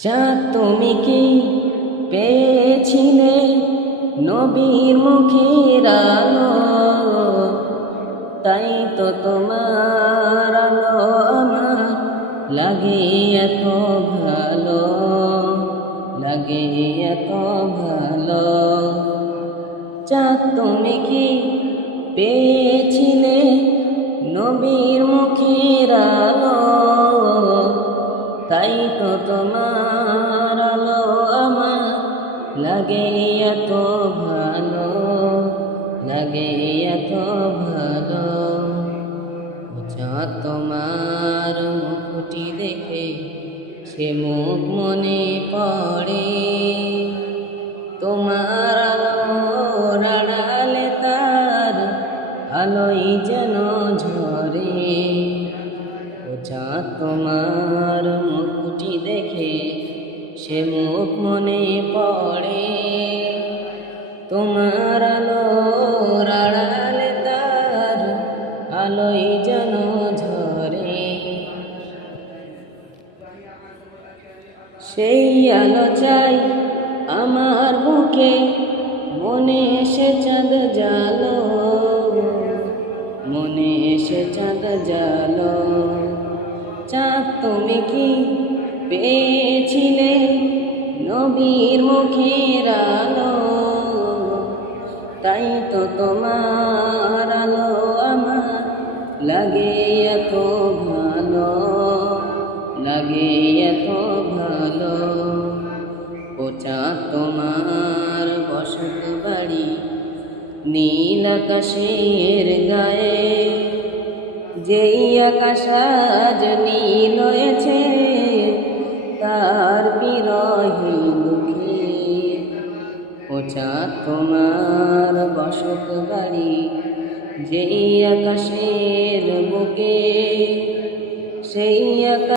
চাঁদ তুমি কি পেয়েছিলে নবীর মুখের আলো, তাই তো তোমার আলো আমার লাগে এত ভালো, লাগে এত ভালো। চাঁদ তুমি কি পেয়েছিলে নবীর মুখের আলো, তাই তো তোমার আলো আমার লাগে এত ভালো, লাগে এত ভালো। চাঁদ তোমার মুখটি দেখে সে মুখ মনে পড়ে, তোমার আলোর আড়ালে তার আলোই যেন ঝরে। ও চাঁদ তোমার মুখটি দেখে সে মুখ মনে পড়ে, তোমার আলোর আড়ালে তার আলোই যেন ঝরে। সেই আলো চাই আমার বুকে, মনে এসে চাঁদ জালো, মনে এসে চাঁদ জালো। চাঁদ তুমি কি পেয়েছিলে নবীর মুখের আলো, তাই তো তোমার আলো আমার লাগে এত ভালো, লাগে এত ভালো। ও চাঁদ তোমার বসত বাড়ি নীল আকাশের গায়ে, যেই আকাশ আজ নীল হয়েছে তার বিরহে দুঃখে। ও চাঁদ তোমার বসত বাড়ি যেই আকাশের বুকে, সেই আকাশ